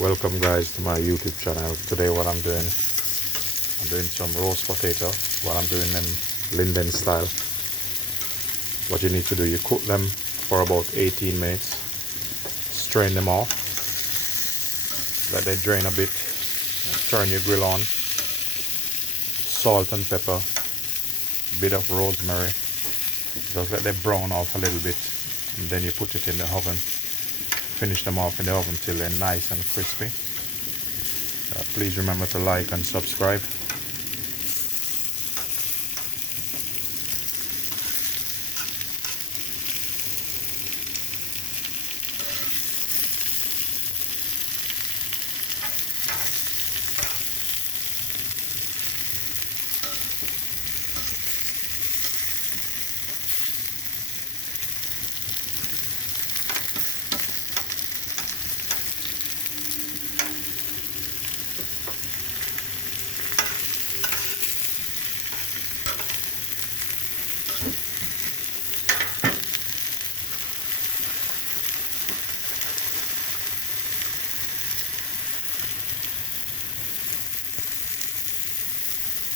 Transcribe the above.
Welcome guys to my YouTube channel. Today what I'm doing some roast potato. What I'm doing them Linden style. What you need to do, you cook them for about 18 minutes. Strain them off. Let them drain a bit. And turn your grill on. Salt and pepper. Bit of rosemary. Just let them brown off a little bit. And then you put it in the oven. Finish them off in the oven till they're nice and crispy. Please remember to like and subscribe.